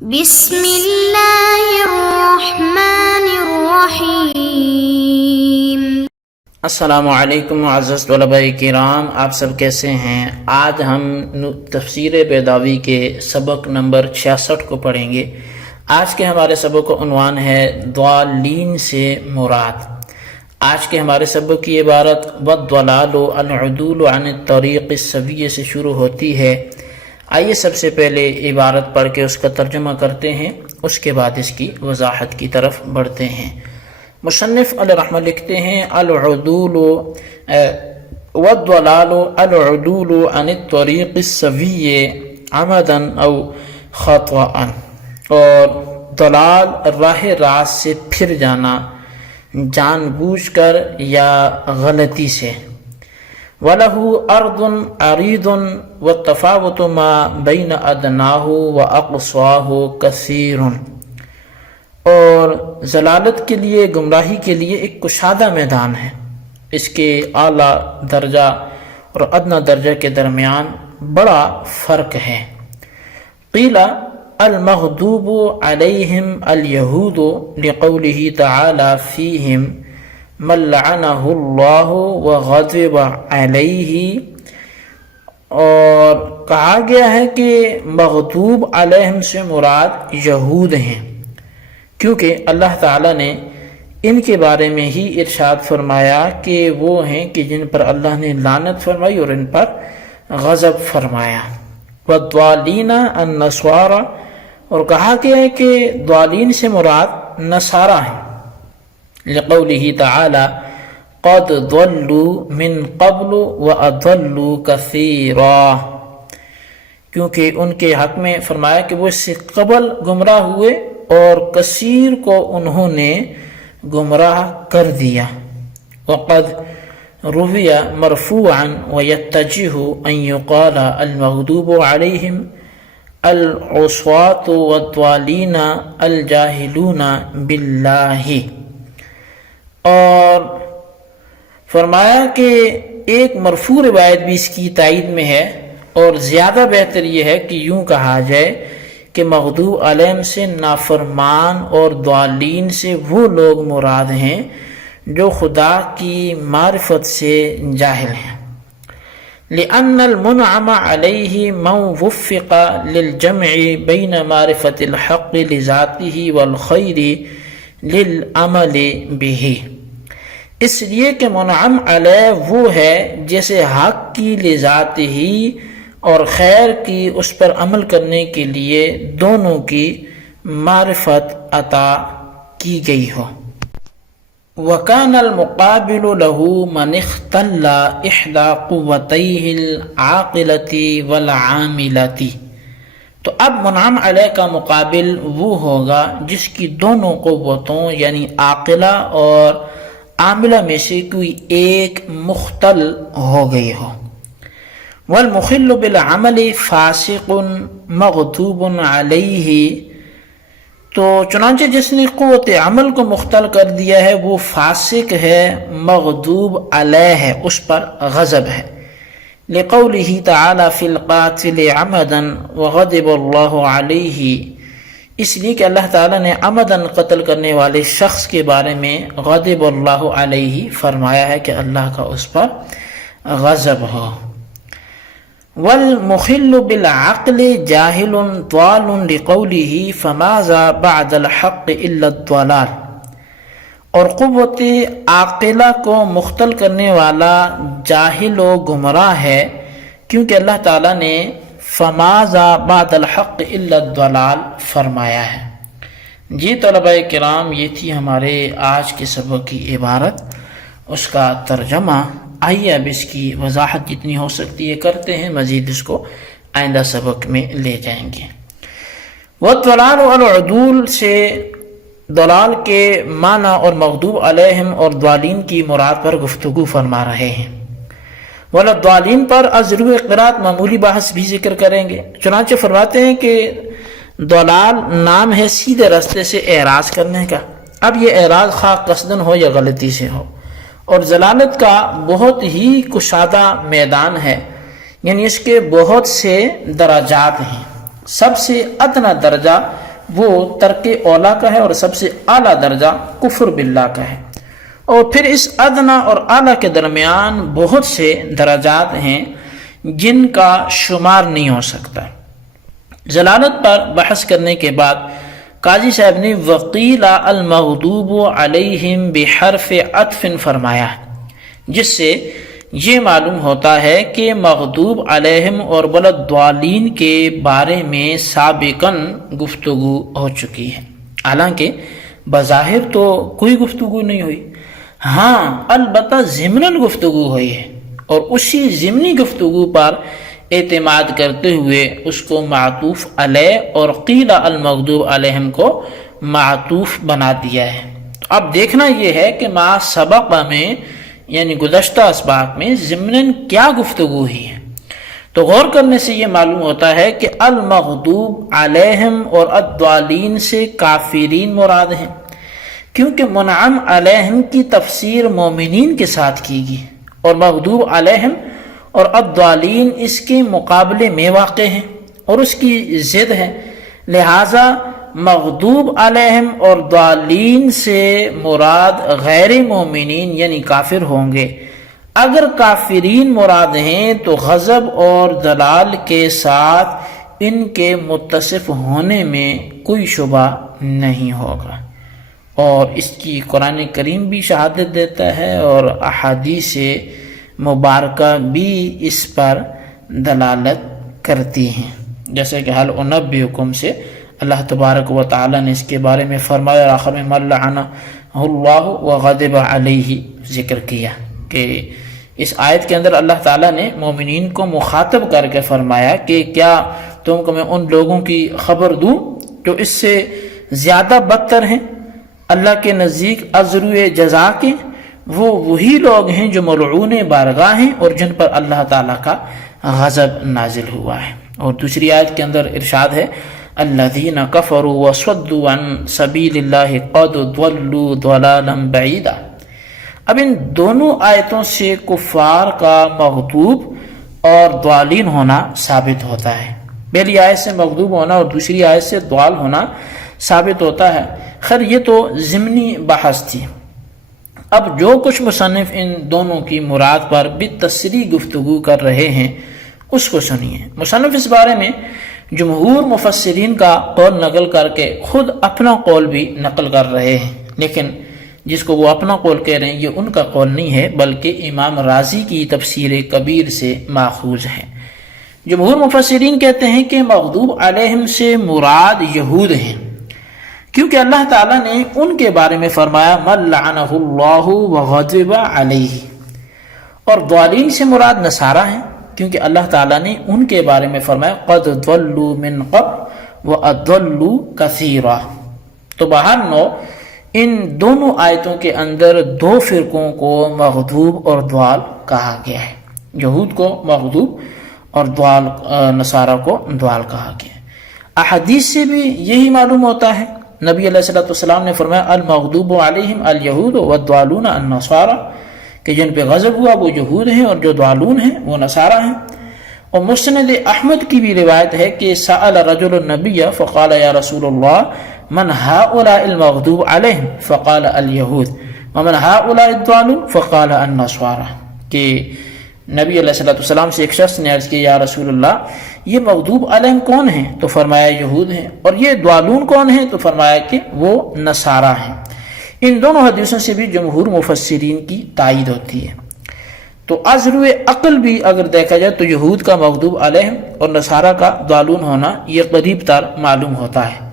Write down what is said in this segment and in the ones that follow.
بسم اللہ الرحمن الرحیم۔ السلام علیکم معزز طلباء کرام، آپ سب کیسے ہیں؟ آج ہم تفسیر بیضاوی کے سبق نمبر 66 کو پڑھیں گے۔ آج کے ہمارے سبق کا عنوان ہے ضالین سے مراد۔ آج کے ہمارے سبق کی عبارت والضلال العدول عن الطریق السوی سے شروع ہوتی ہے۔ آئیے سب سے پہلے عبارت پڑھ کے اس کا ترجمہ کرتے ہیں، اس کے بعد اس کی وضاحت کی طرف بڑھتے ہیں۔ مصنف علیہ رحمہ لکھتے ہیں العدول والضلال العدول عن الطریق السوی عمدا او خطأ، اور ضلال راہ راست سے پھر جانا جان بوجھ کر یا غلطی سے۔ وَلَهُ أَرْضٌ عَرِيضٌ وَالتَّفَاوُتُ مَا بَيْنَ أَدْنَاهُ وَأَقْصَاهُ كَثِيرٌ، اور ضلالت کے لیے، گمراہی کے لیے ایک کشادہ میدان ہے، اس کے اعلیٰ درجہ اور ادنی درجہ کے درمیان بڑا فرق ہے۔ قیل المغضوب علیہم الیہود لقولہ تعالی فیہم من لعنہ اللہ وغضب علیہ، اور کہا گیا ہے کہ مغضوب علیہم سے مراد یہود ہیں، کیونکہ اللہ تعالیٰ نے ان کے بارے میں ہی ارشاد فرمایا کہ وہ ہیں کہ جن پر اللہ نے لعنت فرمائی اور ان پر غضب فرمایا۔ والضالین النصارى، اور کہا گیا ہے کہ ضالین سے مراد نصارہ ہیں، لقولہ تعالی قد ضلوا من قبل واضلوا کثیرا، کیونکہ ان کے حق میں فرمایا کہ وہ اس سے قبل گمراہ ہوئے اور کثیر کو انہوں نے گمراہ کر دیا۔ وقد روی مرفوعا ویتجہ ان یقال المغضوب علیہم العصاة والضالین الجاہلون باللہ، اور فرمایا کہ ایک مرفوع روایت بھی اس کی تائید میں ہے، اور زیادہ بہتر یہ ہے کہ یوں کہا جائے کہ مغضوب علیہم سے نافرمان اور ضالین سے وہ لوگ مراد ہیں جو خدا کی معرفت سے جاہل ہیں۔ لأن المنعم علیہ من وفق للجمع بین معرفت الحق لذاتہ والخیر للعمل بہ، اس لیے کہ منعم علیہ وہ ہے جیسے حق کی لذات ہی اور خیر کی اس پر عمل کرنے کے لیے دونوں کی معرفت عطا کی گئی ہو۔ وَكَانَ الْمُقَابِلُ لَهُ مَنِ اخْتَلَّ إِحْدَى قُوَّتَيْهِ الْعَاقِلَةِ وَالْعَامِلَةِ، تو اب منعم علیہ کا مقابل وہ ہوگا جس کی دونوں قوتوں یعنی عاقلہ اور عاملہ میں سے کوئی ایک مختل ہو گئی ہو۔ والمخل بالعمل فاسق مغضوب علیہ، تو چنانچہ جس نے قوت عمل کو مختل کر دیا ہے وہ فاسق ہے، مغضوب علیہ ہے، اس پر غضب ہے۔ لقولہ تعالی فی القاتل عمدا وغضب اللہ علیہ، اس لیے کہ اللہ تعالیٰ نے عمدن قتل کرنے والے شخص کے بارے میں غضب اللہ علیہ فرمایا ہے کہ اللہ کا اس پر غضب ہو۔ والمخل بالعقل جاہل ضال لقولہ فماذا بعد الحق الا الضلال، اور قوت عاقلہ کو مختل کرنے والا جاہل و گمراہ ہے، کیونکہ اللہ تعالیٰ نے فماذا بعد الحق الا الضلال فرمایا ہے۔ جی طلباء کرام، یہ تھی ہمارے آج کے سبق کی عبارت، اس کا ترجمہ۔ آئیے اب اس کی وضاحت جتنی ہو سکتی ہے کرتے ہیں، مزید اس کو آئندہ سبق میں لے جائیں گے۔ والضلال والعدول سے ضلال کے معنی اور مغضوب علیہم اور ضالین کی مراد پر گفتگو فرما رہے ہیں۔ والضالین پر ضرور قرات معمولی بحث بھی ذکر کریں گے۔ چنانچہ فرماتے ہیں کہ ضلال نام ہے سیدھے راستے سے اعراض کرنے کا، اب یہ اعراض خواہ قصدن ہو یا غلطی سے ہو، اور ضلالت کا بہت ہی کشادہ میدان ہے، یعنی اس کے بہت سے درجات ہیں۔ سب سے ادنا درجہ وہ ترک اولا کا ہے اور سب سے اعلیٰ درجہ کفر باللہ کا ہے۔ اور پھر اس ادنا اور اعلیٰ کے درمیان بہت سے درجات ہیں جن کا شمار نہیں ہو سکتا۔ ضلالت پر بحث کرنے کے بعد قاضی صاحب نے وقیل المغضوب علیہم بحرف عطف فرمایا، جس سے یہ معلوم ہوتا ہے کہ مغضوب علیہم اور والضالین کے بارے میں سابقاً گفتگو ہو چکی ہے، حالانکہ بظاہر تو کوئی گفتگو نہیں ہوئی، ہاں البتہ ضمناً گفتگو ہوئی ہے، اور اسی ضمنی گفتگو پر اعتماد کرتے ہوئے اس کو معطوف علیہ اور قیل المغضوب علیہم کو معطوف بنا دیا ہے۔ اب دیکھنا یہ ہے کہ ما سبق میں یعنی گزشتہ اسباق میں ضمناً کیا گفتگو ہوئی ہے، تو غور کرنے سے یہ معلوم ہوتا ہے کہ المغضوب علیہم اور الضالین سے کافرین مراد ہیں، کیونکہ منعم علیہم کی تفسیر مومنین کے ساتھ کی گئی اور مغضوب علیہم اور الضالین اس کے مقابلے میں واقع ہیں اور اس کی ضد ہے، لہذا مغضوب علیہم اور ضالین سے مراد غیر مومنین یعنی کافر ہوں گے۔ اگر کافرین مراد ہیں تو غضب اور ضلال کے ساتھ ان کے متصف ہونے میں کوئی شبہ نہیں ہوگا، اور اس کی قرآن کریم بھی شہادت دیتا ہے اور احادیث مبارکہ بھی اس پر دلالت کرتی ہیں، جیسے کہ حل انبئکم سے اللہ تبارک و تعالی نے اس کے بارے میں فرمایا، اور آخر میں من لعنہ اللہ وغضب علیہ ذکر کیا کہ اس آیت کے اندر اللہ تعالیٰ نے مومنین کو مخاطب کر کے فرمایا کہ کیا تم کو میں ان لوگوں کی خبر دوں جو اس سے زیادہ بدتر ہیں اللہ کے نزدیک ازرو جزا کے؟ وہ وہی لوگ ہیں جو ملعون بارگاہ ہیں اور جن پر اللہ تعالیٰ کا غضب نازل ہوا ہے۔ اور دوسری آیت کے اندر ارشاد ہے الذین کفروا وصدوا عن سبیل اللہ قد ضلوا ضلالا بعیدا۔ اب ان دونوں آیتوں سے کفار کا مغضوب اور ضالین ہونا ثابت ہوتا ہے، پہلی آیت سے مغضوب ہونا اور دوسری آیت سے ضال ہونا ثابت ہوتا ہے۔ خیر یہ تو ضمنی بحث تھی، اب جو کچھ مصنف ان دونوں کی مراد پر بالتصریح گفتگو کر رہے ہیں اس کو سنیے۔ مصنف اس بارے میں جمہور مفسرین کا قول نقل کر کے خود اپنا قول بھی نقل کر رہے ہیں، لیکن جس کو وہ اپنا قول کہہ رہے ہیں یہ ان کا قول نہیں ہے بلکہ امام رازی کی تفسیر کبیر سے ماخوذ ہے۔ جمہور مفسرین کہتے ہیں کہ مغضوب علیہم سے مراد یہود ہیں، کیونکہ اللہ تعالیٰ نے ان کے بارے میں فرمایا من لعنہ اللہ وغضب علیہ، اور ضالین سے مراد نصارہ ہیں کیونکہ اللہ تعالیٰ نے ان کے بارے میں فرمایا قد ضلوا من قبل واضلوا کثیرا۔ تو بہرحال ان دونوں آیتوں کے اندر دو فرقوں کو مغضوب اور ضال کہا گیا ہے، یہود کو مغضوب اور نصارہ کو ضال کہا گیا ہے۔ احادیث سے بھی یہی معلوم ہوتا ہے، نبی علیہ الصلوۃ والسلام نے فرمایا المغضوب علیہم الیہود والضالون النصارى، کہ جن پہ غضب ہوا وہ یہود ہیں اور جو ضالون ہیں وہ نصارہ ہیں۔ اور مسند احمد کی بھی روایت ہے کہ سأل رجل النبی فقال یا رسول اللہ من هؤلاء المغضوب علیہم فقال الیہود ومن هؤلاء الضالون فقال النصارى، کہ نبی علیہ الصلوۃ والسلام سے ایک شخص نے عرض کیا یا رسول اللہ یہ مغضوب علیہم کون ہیں؟ تو فرمایا یہود ہیں، اور یہ ضالون کون ہیں؟ تو فرمایا کہ وہ نصارہ ہیں۔ ان دونوں حدیثوں سے بھی جمہور مفسرین کی تائید ہوتی ہے۔ تو ازرو عقل بھی اگر دیکھا جائے تو یہود کا مغضوب علیہم اور نصارہ کا ضالون ہونا یہ قریب تر معلوم ہوتا ہے۔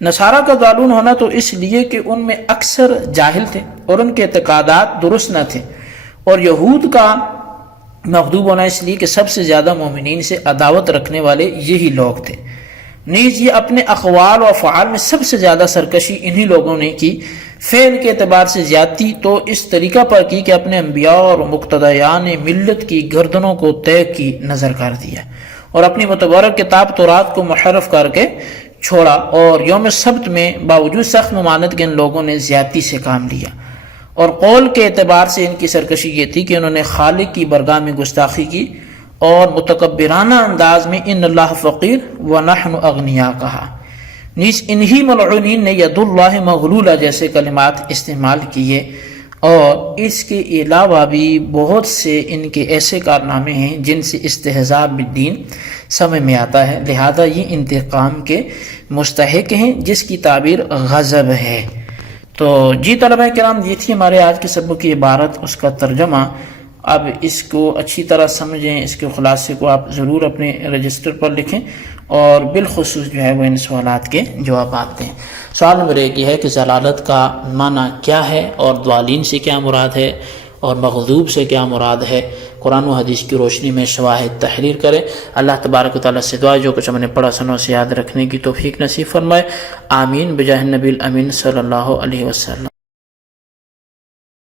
نصارہ کا ضالون ہونا تو اس لیے کہ ان میں اکثر جاہل تھے اور ان کے اعتقادات درست نہ تھے، اور یہود کا مغضوب ہونا اس لیے کہ سب سے زیادہ مومنین سے عداوت رکھنے والے یہی لوگ تھے، نیز یہ اپنے اقوال و افعال میں سب سے زیادہ سرکشی انہی لوگوں نے کی، فعل کے اعتبار سے زیادتی تو اس طریقہ پر کی کہ اپنے انبیاء اور مقتدیان ملت کی گردنوں کو طے کی نظر کر دیا اور اپنی متبرک کتاب تورات کو محرف کر کے چھوڑا، اور یوم سبت میں باوجود سخت ممانعت کے ان لوگوں نے زیادتی سے کام لیا۔ اور قول کے اعتبار سے ان کی سرکشی یہ تھی کہ انہوں نے خالق کی برگاہ میں گستاخی کی اور متکبرانہ انداز میں ان اللہ فقیر ونحن اغنیاء کہا، نیز انہی ملعونین نے ید اللہ مغلولہ جیسے کلمات استعمال کیے، اور اس کے علاوہ بھی بہت سے ان کے ایسے کارنامے ہیں جن سے استہزاء بالدین سمجھ میں آتا ہے، لہذا یہ انتقام کے مستحق ہیں، جس کی تعبیر غضب ہے۔ تو جی طلبہ کرام، یہ تھی ہمارے آج کے سبق کی عبارت، اس کا ترجمہ۔ اب اس کو اچھی طرح سمجھیں، اس کے خلاصے کو آپ ضرور اپنے رجسٹر پر لکھیں، اور بالخصوص جو ہے وہ ان سوالات کے جوابات دیں۔ سوال نمبر 1 یہ ہے کہ ضلالت کا معنی کیا ہے، اور ضالین سے کیا مراد ہے، اور مغضوب سے کیا مراد ہے؟ قرآن و حدیث کی روشنی میں شواہد تحریر کریں۔ اللہ تبارک و تعالیٰ سے دعا جو کچھ ہم نے پڑھا سنوں سے یاد رکھنے کی توفیق نصیب فرمائے۔ آمین بجاہ النبی الامین صلی اللہ علیہ وسلم۔